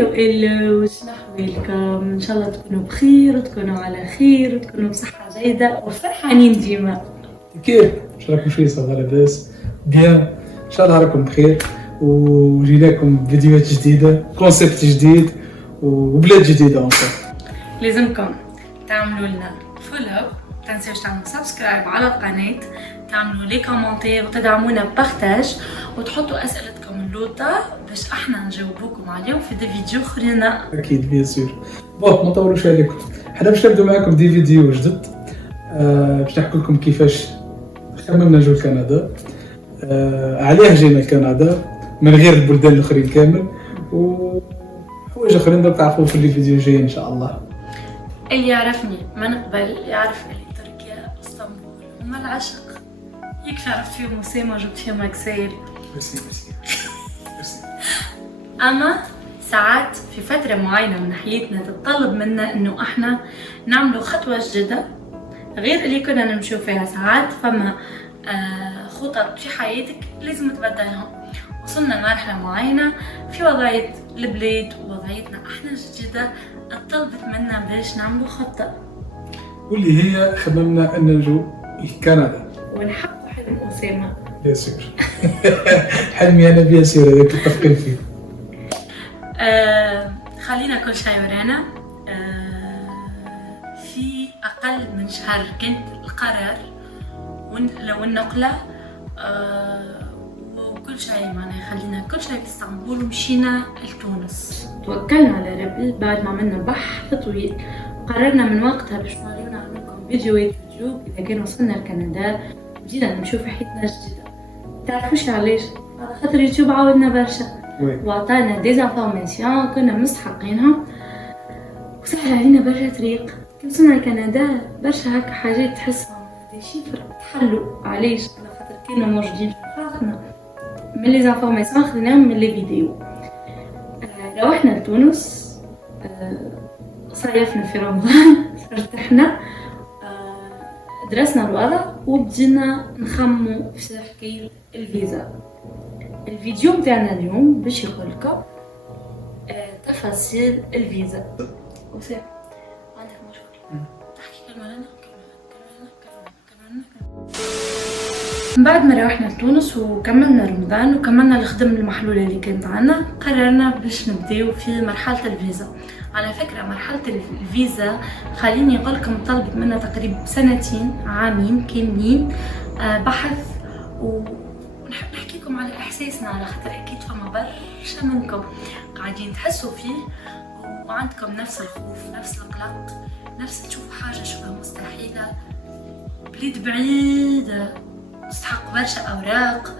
الو شنو احوالكم؟ ان شاء الله تكونوا بخير وتكونوا على خير وتكونوا بصحة جيدة وفرحانين ديما. كيف؟ اش راكم فيه؟ صافا لاباس؟ بيان، ان شاء الله راكم بخير وجيناكم فيديوهات جديدة، كونسيبت جديد وبلاد جديدة اونكور. لازمكم تعملوا لنا فولو، متنساوش تعملوا سبسكرايب على القناة، تعملوا لي كومنتير وتدعمونا ببارتاج وتحطوا اسئلتكم اللوطة باش احنا نجاوبوكم عليهم في دي فيديو اخرين. اكيد بيان سور. بون ما نطولوش عليكم، حنا باش نبداو معاكم دي فيديو جدد باش نحكي لكم كيفاش خممنا نجو لكندا، علاه جينا لكندا من غير البلدان الاخرين كامل، وحوايج اخرين راك تعرفوا في الفيديو الجاي ان شاء الله. اللي يعرفني من قبل يعرف اللي تركيا اسطنبول هما العشق، يكفي عرفت فيهم أسامة جبت فيهم أكسيل. ميرسي. اما ساعات في فترة معينة من حياتنا تتطلب منا انه احنا نعملوا خطوة جديدة غير اللي كنا نمشوا فيها. ساعات فما خطط في حياتك لازم تبدلهم. وصلنا لمرحلة معينة في وضعية البلاد ووضعيتنا احنا جديدة اتطلبت منا باش نعملوا خطة، واللي هي خممنا ان نجو لكندا ونحققوا حلم أسامة. بيان سور. حلمي انا بيان سور، هذاك التفكير فيه. خلينا كل شيء ورانا. في أقل من شهر كانت القرار لو النقلة وكل شيء معناها خلينا كل شيء في اسطنبول ومشينا لتونس. توكلنا على ربي بعد ما عملنا بحث طويل، قررنا من وقتها باش نعمل لكم فيديوهات يوتيوب إذا كان وصلنا لكندا بدينا نمشوا في حياتنا جديدة. تعرفوش علاش؟ على خاطر يوتيوب عاودنا برشا وعطانا ديزانفورماسيون كنا مستحقينها وسهل علينا برشا طريق. كي وصلنا لكندا برشا هكا حاجات تحسهم دي شيفر تحلوا. علاش؟ على خاطر كانوا موجودين في مخاخنا من لي زانفورماسيون خدناهم من لي فيديو. روحنا لتونس، صيفنا في رمضان، ارتحنا، درسنا الوضع وبدينا نخمو في حكاية الفيزا. الفيديو متاعنا اليوم باش يقول لكم تفاصيل الفيزا. وسام عندك مشكل تحكي كلمة لنا؟ من بعد ما روحنا لتونس وكملنا رمضان وكملنا الخدم المحلولة اللي كانت عنا، قررنا باش نبداو في مرحلة الفيزا. على فكرة مرحلة الفيزا خليني نقول لكم طلبت منا تقريبا سنتين عامين كاملين بحث، ونحب نحكي لكم على احساسنا على خاطر اكيد فما برشا منكم قاعدين تحسوا فيه وعندكم نفس الخوف نفس القلق، نفس تشوفوا حاجة شبه مستحيلة، بلاد بعيدة تستحق برشا اوراق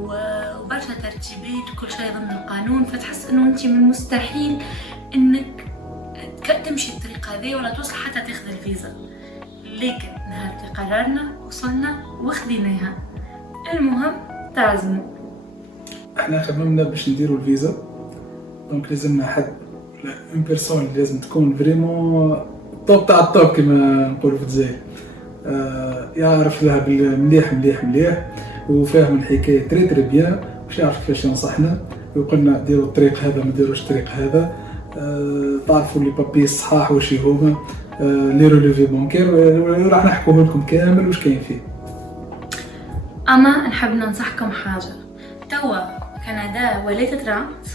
وبرشا ترتيبات وكل شيء ضمن القانون، فتحس انه انت من المستحيل انك تمشي الطريق هذه ولا توصل حتى تاخذ الفيزا. لكن نهار اللي قررنا وصلنا وخذيناها. المهم تعزموا. احنا خممنا باش نديروا الفيزا، دونك لازمنا حد اون بيرسون لازم تكون فريمون الطوب تاع الطوب كما نقولوا في الجزائر، يعرف لها مليح وفاهم الحكايه تري بيان، باش يعرف كيفاش ينصحنا ويقولنا ديروا الطريق هذا ما ديروش الطريق هذا، تعرفوا لي بابي الصحاح واش هما، لي روليفي بانكير، راح نحكوه لكم كامل واش كاين فيه. اما نحب ننصحكم حاجه، توا كندا ولات ترعت،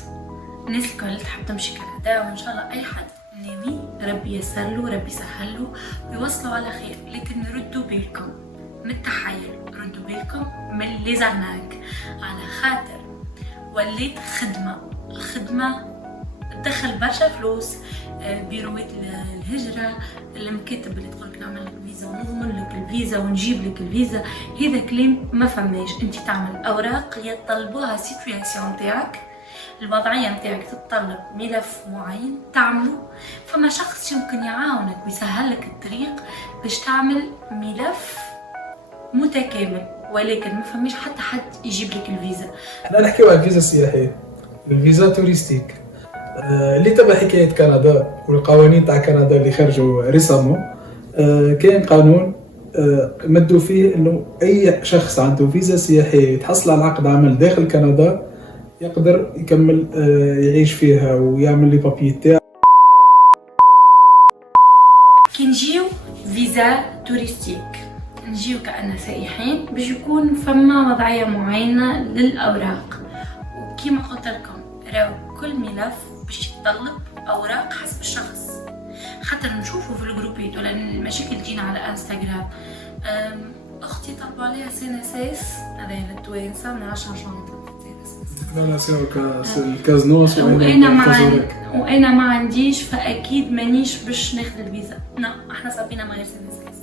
الناس الكل تحب تمشي كندا وان شاء الله اي حد ناوي ربي ييسر له ربي يسهل له ويوصلوا على خير. لكن ردوا بالكم من التحيل، ردوا بالكم من لي زارناك، على خاطر وليت الخدمه تدخل برشا فلوس. بيروات الهجرة، المكاتب اللي تقولك نعمل لك الفيزا ونضمن لك الفيزا ونجيب لك الفيزا، هذا كلام ما فماش. انت تعمل اوراق يطلبوها سيتوياسيون تاعك، الوضعية نتاعك تتطلب ملف معين تعمله، فما شخص يمكن يعاونك ويسهل لك الطريق باش تعمل ملف متكامل، ولكن ما فماش حتى حد يجيب لك الفيزا. احنا نحكيو على الفيزا السياحية، الفيزا توريستيك اللي تبع حكاية كندا والقوانين تاع كندا اللي خرجوا ريسامون. كاين قانون مدوا فيه انه اي شخص عنده فيزا سياحية يتحصل على عقد عمل داخل كندا يقدر يكمل يعيش فيها ويعمل لي بابي تاعو. كي نجيو فيزا توريستيك نجيو كأننا سائحين باش يكون فما وضعية معينة للأوراق، وكيما قلت لكم راهو كل ملف باش يتطلب أوراق حسب الشخص. حتى نشوفوا في الجروبات ولا المشاكل تجينا على انستغرام، اختي طلبوا عليها سينسيس هذا للتوانسه ما عرفش شنو لا الكازنوس وانا ما عنديش، فاكيد مانيش باش ناخذ الفيزا. لا احنا صابينا ما غير سينسيس.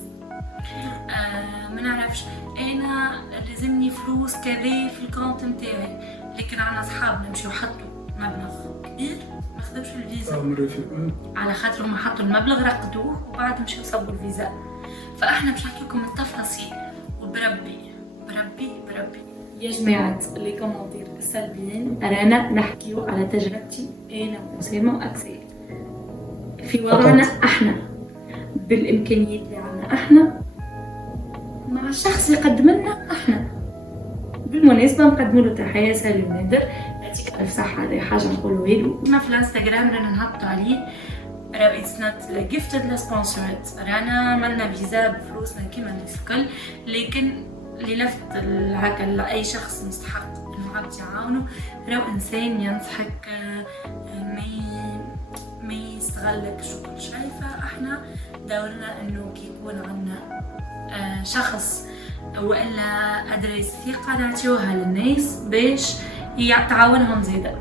ما نعرفش انا لازمني فلوس كذا في الكونت نتاعي، لكن عنا اصحاب نمشيو حطوا مبلغ كبير ما خدوش الفيزا على خاطر ما حطوا المبلغ رقدوه وبعد مشيو صبوا الفيزا. فاحنا باش نحكي لكم التفاصيل، وبربي بربي بربي يا جماعه لي كومونتير السلبيين رانا نحكيو على تجربتي انا واسامه واكسيل في وضعنا احنا بالامكانيات اللي عندنا احنا مع الشخص اللي قدم لنا احنا. بالمناسبه نقدموا له تحيه سالم نادر يعطيك الف صحه، هذه حاجه نقولوا له. كما في الانستغرام رانا نهبطوا عليه راهو اتس نوت لا جيفتد لا سبونسورد، رانا مالنا فيزا بفلوسنا كيما الناس الكل، لكن اللي لفت هكا لاي شخص مستحق انه عبد يعاونو راهو انسان ينصحك ما يستغلكش وكل شيء. فاحنا دورنا انه كي يكون عندنا شخص والا ادريس ثقه نعطيوها للناس باش تعاونهم زياده.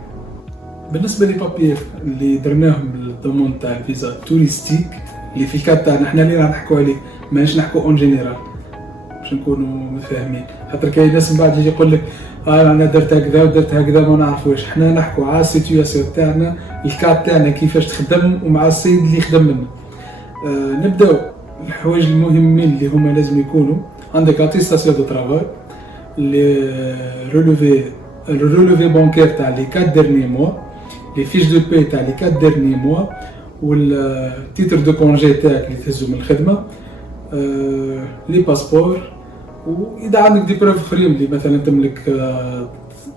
بالنسبه لي بابير اللي درناهم بالضمن تاع الفيزا توريستيك اللي في الكاد تاعنا احنا اللي نحكوا عليه، ماناش نحكوا اون جينيرال باش نكونوا متفاهمين. خاطر كاين ناس من بعد يجي يقول لك انا درت هكذا ودرت هكذا ما نعرفوش. احنا نحكوا على السيتوياسيون تاعنا، الكاد تاعنا كيفاش تخدم ومع السيد اللي يخدم لنا. نبداو الحوايج المهمين اللي هما لازم يكونوا عندك اتيستاسيون دو ترافاي، لي رولوفي بانكير تاع لي 4 ديرني موا، لي فيش دو باي تاع لي 4 ديرني موا، والتيتر دو كونجي تاعك اللي تهزو من الخدمه، لي باسبور. واذا عندك دي بروف اخرين اللي مثلا تملك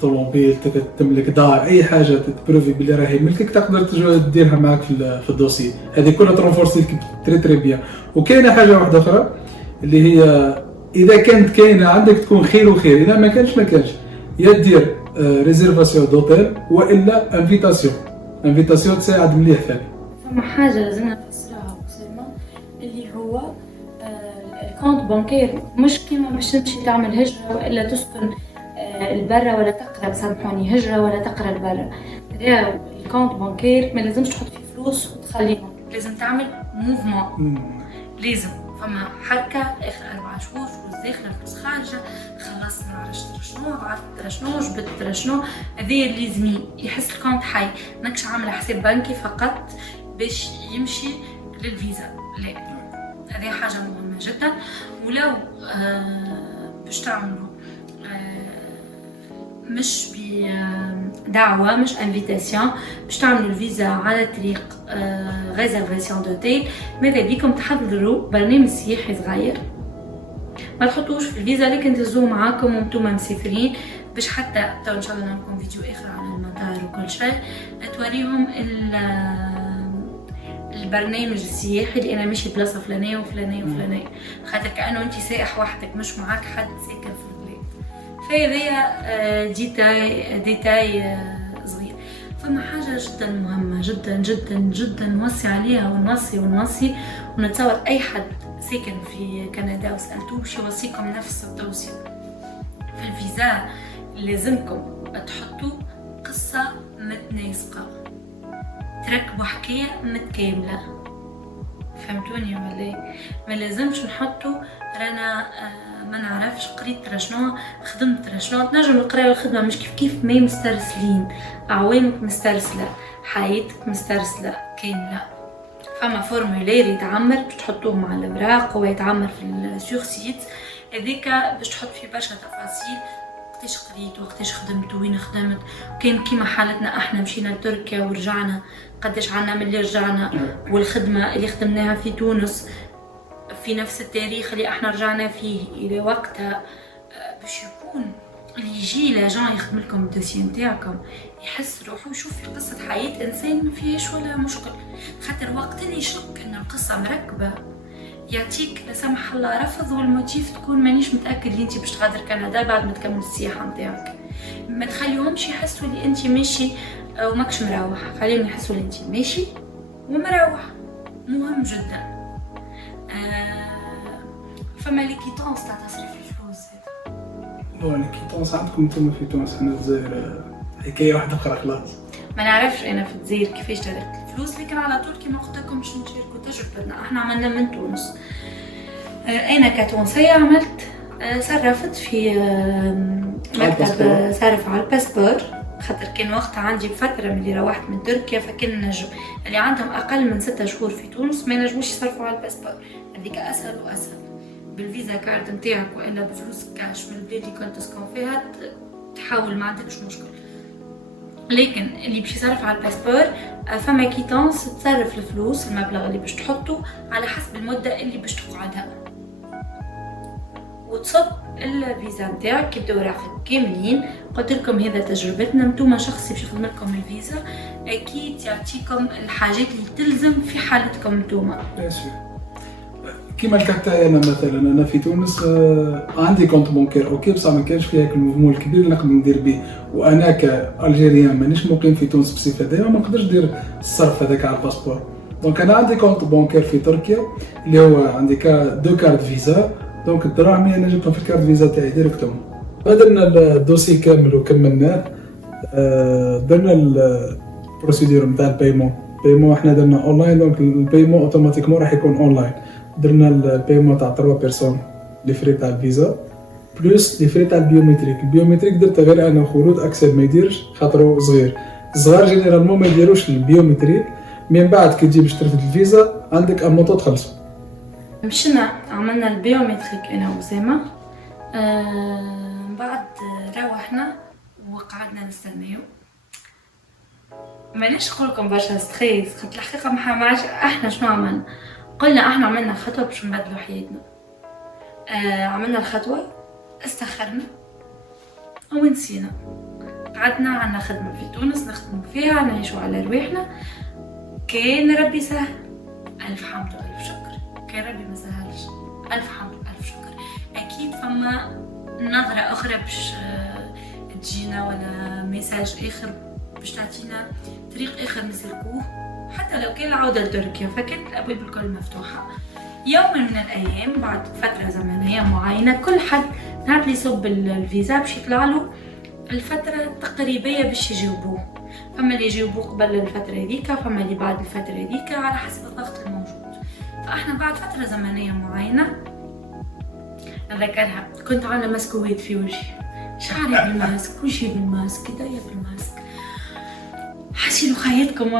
طوموبيل، تملك دار، اي حاجه تبروفي بلي راهي ملكك تقدر ديرها معك في الدوسي. هذه كلها ترونفورسي تري تري بيان. وكاينه حاجه واحده اخرى اللي هي اذا كانت كاينه عندك تكون خير وخير، اذا ما كانش ما كانش، يا دير ريزيرفاسيون دوتيل والا انفيتاسيون تساعد مليح ثاني. فما حاجه لازمنا نفسرها اسامه اللي هو الكونت بانكير، مش كيما باش تمشي تعمل هجره والا تسكن البرا ولا تقرا، سامحوني، هجره ولا تقرا البرا. الكونت بانكير ما لازمش تحط فيه فلوس وتخليهم، لازم تعمل موفمون، لازم فما حركه اخر 4 شهور فلوس داخله فلوس خارجه، خلصت ما عرفتش شنو، عرفت شنو، جبت شنو، هذايا اللي لازم يحس الكونت حي، ماكش عامله حساب بنكي فقط باش يمشي للفيزا، لا هذه حاجه مهمه جدا. ولو باش تعملوا مش بدعوه، مش انفيتاسيون، باش تعملوا الفيزا على طريق ريزيرفاسيون دوتيل، ماذا بيكم تحضروا برنامج سياحي صغير، ما تحطوش في الفيزا لكن تهزوه معاكم وانتم مسافرين، باش حتى تو ان شاء الله نعملكم فيديو اخر على المطار وكل شيء، توريهم البرنامج السياحي اللي انا ماشي بلاصه فلانيه وفلانيه وفلانيه، خاطر كانه انت سائح وحدك مش معاك حد ساكن في البلاد. فهذا ديتاي صغير. فما حاجه جدا مهمه جدا جدا جدا نوصي عليها ونوصي ونتصور اي حد ساكن في كندا وسالتوه باش يوصيكم نفس التوصيه. في الفيزا لازمكم تحطوا قصه متناسقه، تركبوا حكايه متكامله، فهمتوني ولا؟ ما لازمش نحطوا رانا ما نعرفش قريت ترى شنو، خدمت ترى شنو. تنجم القرايه والخدمه مش كيف ما مسترسلين، اعوامك مسترسله، حياتك مسترسله كامله. فما فورمولير يتعمر باش تحطوه مع الاوراق، ويتعمر في السورسيت هذيك باش تحط فيه برشا تفاصيل، وقتاش قريت وقتاش خدمت وين خدمت، وكان كيما حالتنا احنا مشينا لتركيا ورجعنا قداش عنا من اللي رجعنا، والخدمه اللي خدمناها في تونس في نفس التاريخ اللي احنا رجعنا فيه الى وقتها، باش يكون اللي يجي لاجون يخدم لكم الدوسيي نتاعكم يحس روحه يشوف في قصة حياة إنسان ما فيهاش ولا مشكل، خاطر وقت اللي يشك إن القصة مركبة يعطيك لا سمح الله رفض، والموتيف تكون مانيش متأكد اللي انت باش تغادر كندا بعد ما تكمل السياحة نتاعك. ما تخليهمش يحسوا اللي انت ماشي وماكش مروح، خليهم يحسوا اللي انت ماشي ومروح، مهم جدا. فما لي كيتونس تاع تصريف الفلوس هذا الكيتونس عندكم انتم في تونس، انا الجزائر حكايه واحده اخرى خلاص. ما نعرفش انا في الجزائر كيفاش طريقه الفلوس، لكن على طول كيما قلت لكم باش نشاركوا تجربتنا. احنا عملنا من تونس، انا كتونسيه عملت صرفت في مكتب صرف على الباسبور، خاطر كان وقتها عندي فتره من اللي روحت من تركيا، فكان نجم اللي عندهم اقل من 6 شهور في تونس ما ينجموش يصرفوا على الباسبور، هذيك اسهل واسهل بالفيزا كارد نتاعك والا بفلوس كاش من البلاد اللي كنت تسكن فيها تحاول، ما عندكش مشكل. لكن اللي باش يصرف على الباسبور فما كيتونس تصرف الفلوس المبلغ اللي باش تحطه على حسب المده اللي باش تقعدها، وتصب الفيزا نتاعك يبداو رافد كاملين. قلت لكم هذا تجربتنا، نتوما شخصي باش يخدم لكم الفيزا اكيد يعطيكم الحاجات اللي تلزم في حالتكم نتوما. كيما الكارتا انا مثلا، انا في تونس عندي كونت بونكير اوكي، بصح ما كانش فيها الموفمون الكبير اللي نقدر ندير به، وانا كالجيريان مانيش مقيم في تونس بصفه دائمه، ما نقدرش ندير الصرف هذاك على الباسبور. دونك انا عندي كونت بونكير في تركيا اللي هو عندي دو كارت فيزا، دونك الدراهم انا جبتهم في الكارت فيزا تاعي ديريكتوم. بدلنا الدوسي كامل وكملناه، درنا البروسيدور نتاع البايمون احنا درنا اونلاين، دونك البايمون اوتوماتيكمون راح يكون اونلاين. درنا البايمون تاع 3 بيرسون لي فري تاع الفيزا بلوس لي فري تاع البيومتريك درتها غير انا وخلود، اكسل ما يديرش خاطرو صغير. الصغار جينيرالمون ما يديروش البيومتريك، من بعد كي تجي باش ترفد الفيزا عندك امونطو تخلصو. مشينا عملنا البيومتريك انا وأسامة، بعد روحنا وقعدنا نستناو. مانيش نقولكم برشا ستريس، خاطر الحقيقه ما عادش احنا شنو عملنا. قلنا احنا عملنا خطوه باش نبدلوا حياتنا، عملنا الخطوه استخرنا ونسينا، قعدنا عنا خدمه في تونس نخدموا فيها نعيشوا على رواحنا. كان ربي سهل، الف حمد والف شكر. كان ربي ما سهلش، الف حمد والف شكر. اكيد فما نظره اخرى باش تجينا ولا ميساج اخر باش تعطينا طريق اخر نسلكوه، حتى لو كان العوده لتركيا فكانت الابواب الكل مفتوحه. يوم من الايام بعد فتره زمنيه معينه كل حد نهار اللي يصب الفيزا باش يطلع له الفتره التقريبيه باش يجاوبوه، فما اللي يجاوبوه قبل الفتره هذيك، فما اللي بعد الفتره هذيك على حسب الضغط الموجود. فاحنا بعد فتره زمنيه معينه نذكرها كنت عامله مسكوات في وجهي، شعري بالماسك، وجهي بالماسك، يديا بالماسك، حسيلو خيطكم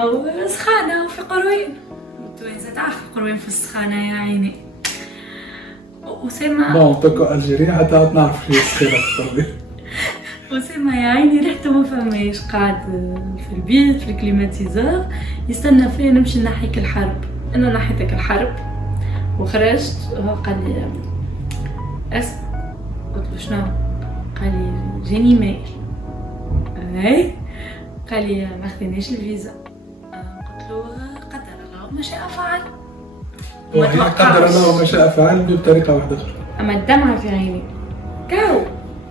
سخانه وفي قروين، انتوا تعرفوا قروين في السخانه يا عيني. وسما بون توكو الجيريا حتى نعرف شنو السخانه في الطربيه. وسما يا عيني ريحته ما فماش، قاعد في البيت في الكليماتيزور يستنى فيا نمشي نحيك الحرب. انا نحيتك الحرب وخرجت، وهو قال لي اسمع. قلت له شنو؟ قال لي جاني ميل. اي قال لي ما خذيناش الفيزا. قلت له قدر الله وما شاء فعل. وهي قدر الله وما شاء فعل بطريقه واحده اخرى. اما الدمعه في عيني كاو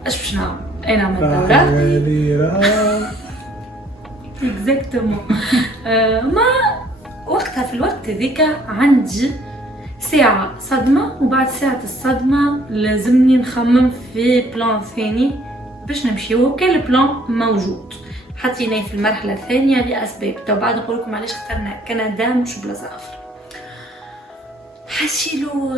اش باش نعمل؟ انا عملت دوراتي اكزاكتومون. ما وقتها في الوقت هذيك عندي ساعة صدمة، وبعد ساعة الصدمة لازمني نخمم في بلان ثاني باش نمشي، وكان البلان موجود حطيناه في المرحلة الثانية لأسباب تو بعد نقول لكم علاش اخترنا كندا مش بلاصة أخرى. حسيلو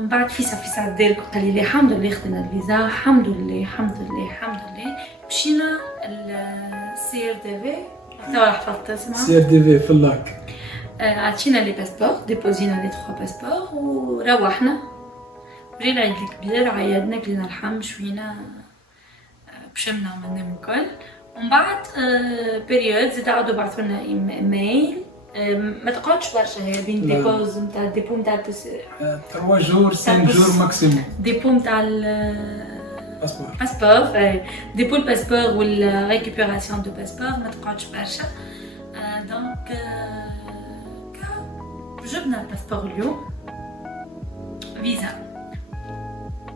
بعد في ساعة ديرك قال لي الحمد لله خدنا الفيزا، الحمد لله الحمد لله الحمد لله. مشينا السي ار دي في توا حفظت اسمها سي ار دي في اللاك، عطينا لي باسبور، ديبوزينا لي 3 باسبور وروحنا. جا العيد الكبير عيدنا كلينا اللحم شوينا بشمنا عملنا من الكل، ومن بعد بيريود زيد عاودوا بعثوا لنا ايميل ما تقعدش برشا هي بين ديبوز نتاع الديبو نتاع 3 جور 5 جور ماكسيموم، ديبو نتاع باسبور ديبو الباسبور ولا ريكوبيراسيون دو باسبور ما تقعدش برشا. دونك جبنا الباسبور اليوم. فيزا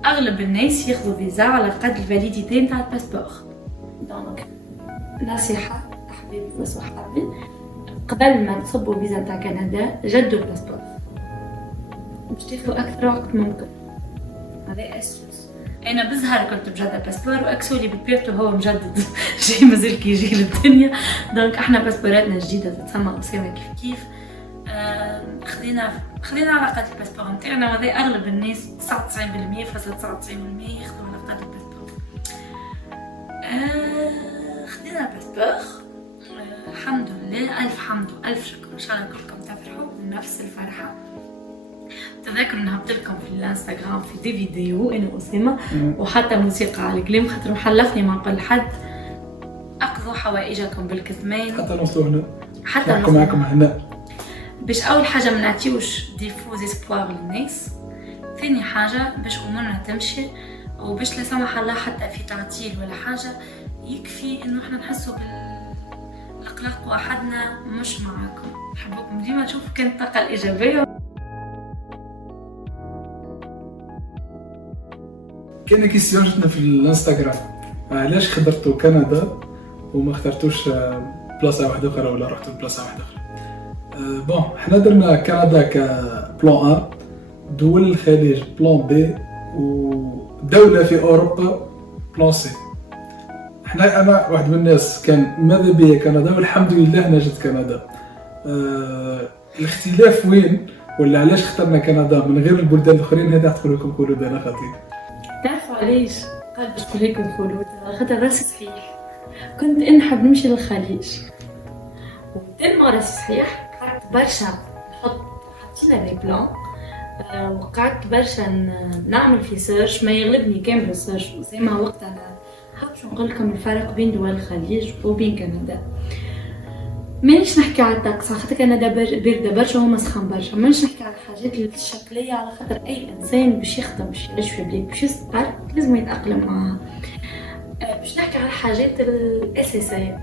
اغلب الناس ياخذوا فيزا على قد الفاليديتي نتاع الباسبور. دونك نصيحه احبابي وصحابي، قبل ما تصبوا الفيزا نتاع كندا جدوا الباسبور باش تاخذوا اكثر وقت ممكن. هذا اساس. انا بزهر كنت مجدد الباسبور واكسولي بطبيعته هو مجدد جاي مازال كيجي للدنيا. دونك احنا باسبوراتنا جديده تتسمى اسامه كيف خذينا على قد الباسبور نتاعنا، وهذا اغلب الناس 99.99% ياخذوا على قد الباسبور. خذينا الباسبور الحمد لله، الف حمد والف شكر. ان شاء الله كلكم تفرحوا بنفس الفرحه. تذكروا نهبط لكم في الانستغرام في دي فيديو انا واسامه وحتى موسيقى على الكلام، خاطر محلفني ما نقول لحد اقضوا حوائجكم بالكتمان حتى نوصلوا هنا، حتى نحكوا معكم هنا باش اول حاجه ما نعطيوش دي فوز اسبوار للناس. ثاني حاجه باش امورنا تمشي، وباش لا سمح الله حتى في تعطيل ولا حاجه يكفي انه احنا نحسوا بالقلق وحدنا مش معاكم. نحبكم ديما تشوفوا كانت الطاقه الايجابيه. كاين كيسيون جاتنا في الانستغرام، علاش خضرتوا كندا وما اخترتوش بلاصه واحده اخرى ولا رحتوا لبلاصه واحده اخرى؟ بون حنا درنا كندا كبلان A، دول الخليج بلان B، ودوله في اوروبا بلان C. انا واحد من الناس كان ماذا بيا كندا والحمد لله نجت كندا. الاختلاف وين ولا علاش اخترنا كندا من غير البلدان الاخرين؟ هذا اعتقد لكم قولوا انا خطير. تعرفوا علاش قلبت عليكم خلود؟ خاطر راسي صحيح، كنت نحب نمشي للخليج وتم راسي صحيح. قعدت برشا حطينا لي بلان وقعدت برشا نعمل في سيرش، ما يغلبني كامل السيرش زي ما وقتها باش نقول لكم الفرق بين دول الخليج وبين كندا. مانيش نحكي على الطقس خاطر كندا باردة برشا وهما سخان برشا، مانيش نحكي على الحاجات الشكلية على خاطر أي إنسان باش يخدم باش يعيش في بلاد باش يستقر لازم يتأقلم معها. باش نحكي على الحاجات الأساسية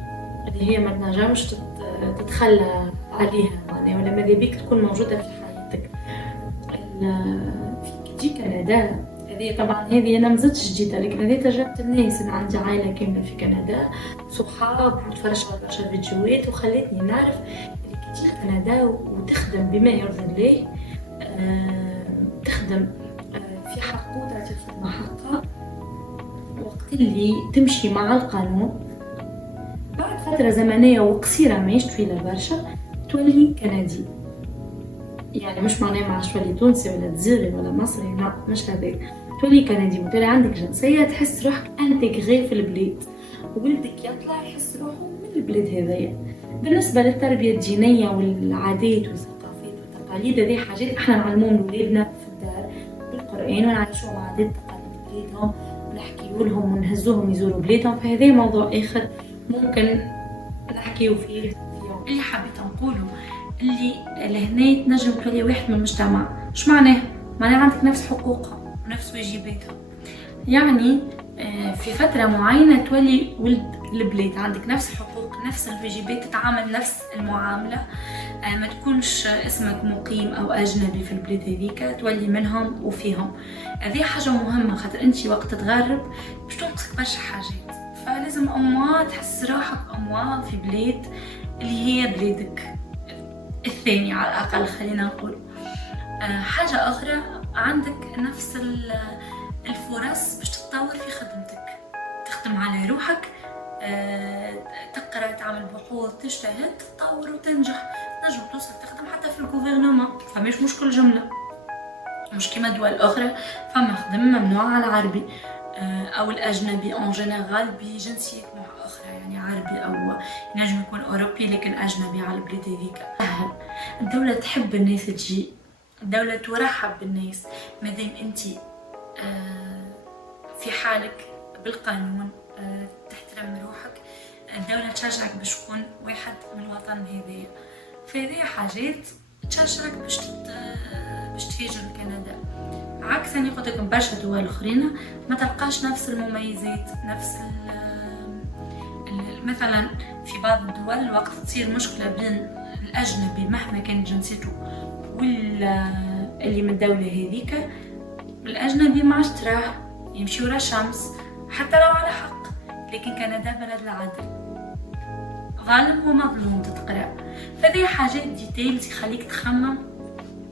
اللي هي ما تنجمش تتخلى عليها يعني، ولا ماذا بيك تكون موجودة في حياتك. في تجي كندا هذه طبعا هذه انا مازلتش جديده، لكن هذه تجربه الناس. انا عندي عائله كامله في كندا، صحاب، ونتفرج على برشا فيديوهات وخلتني نعرف اللي كي تجي كندا وتخدم بما يرضي الله، تخدم في حقه وتعطي الخدمه حقها، وقت اللي تمشي مع القانون بعد فتره زمنيه وقصيره ما عشت طويله برشا تولي كندي. يعني مش معناه ما عادش تولي تونسي ولا جزائري ولا مصري، لا مش هذاك، تولي كندي وتولي عندك جنسيه، تحس روحك انتغري في البلاد، وولدك يطلع يحس روحه من البلاد هذايا. بالنسبه للتربيه الدينيه والعادات والثقافات والتقاليد، هذه حاجات احنا نعلموهم لولادنا في الدار بالقران، ونعيشوهم عادات تقاليد بلادهم ونحكيو لهم ونهزوهم يزوروا بلادهم. فهذا موضوع اخر ممكن نحكيو فيه اليوم. اللي حبيت نقوله اللي لهنا تنجم تولي واحد من المجتمع. اش معناه عندك نفس حقوقها ونفس واجباتها، يعني في فترة معينة تولي ولد البلاد، عندك نفس الحقوق نفس الواجبات، تتعامل نفس المعاملة، ما تكونش اسمك مقيم أو أجنبي في البلاد هذيك، تولي منهم وفيهم. هذه حاجة مهمة خاطر انت وقت تغرب باش تنقصك برشا حاجات، فلازم تحس روحك في بلاد اللي هي بلادك الثاني على الأقل. خلينا نقول حاجة أخرى، عندك نفس الفرص باش تتطور في خدمتك، تخدم على روحك، تقرأ، تعمل بحوث، تجتهد، تتطور وتنجح، تنجم توصل تخدم حتى في الجوفرنمون. فمش مشكل جملة، مش كيما دول أخرى فما خدم ممنوع على العربي أو الأجنبي أون جينيرال بجنسية أخرى، يعني عربي أو ينجم يكون أوروبي لكن أجنبي على البلاد هذيك. الدولة تحب الناس تجي، الدولة ترحب بالناس مادام أنت في حالك بالقانون، تحترم روحك، الدولة تشجعك باش تكون واحد من الوطن هذايا. فهذه حاجات تشجعك باش تهاجر لكندا. عكس اني قلت لكم برشا دول اخرين ما تلقاش نفس المميزات، نفس مثلا في بعض الدول وقت تصير مشكله بين الاجنبي مهما كان جنسيته اللي من الدوله هذيك، الاجنبي ما عادش تراه يمشي ورا الشمس حتى لو على حق. لكن كندا بلد العدل، ظالم ومظلوم تتقرأ. فدي حاجات ديتيلز يخليك تخمم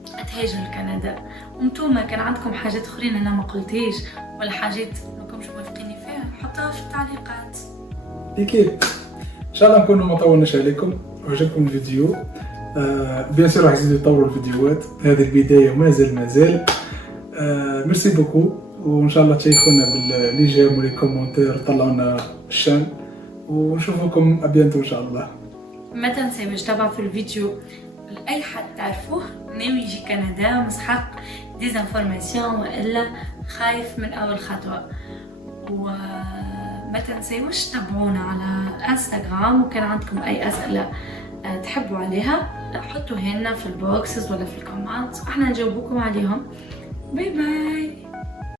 تهاجر لكندا. وانتوما كان عندكم حاجات اخرين انا ما قلتيش ولا حاجات ما كنتش موافقيني فيها حطها في التعليقات. اكيد ان شاء الله نكونوا ما طولناش عليكم وعجبكم الفيديو. بيان سور راح يزيدوا يطوروا الفيديوهات، هذه البدايه ومازال ميرسي بوكو، وان شاء الله تشيخونا باللي جاهم ولي كومونتير، طلعونا الشان، ونشوفكم ابيانتو ان شاء الله. ما تنساوش تبعتوا الفيديو لاي حد تعرفوه ناوي يجي كندا مسحق ديزانفورماسيون والا خايف من اول خطوه. وما تنساوش تتابعونا على انستغرام، وكان عندكم اي اسئله تحبوا عليها حطوها لنا في البوكسز ولا في الكومنتس واحنا نجاوبكم عليهم. باي باي.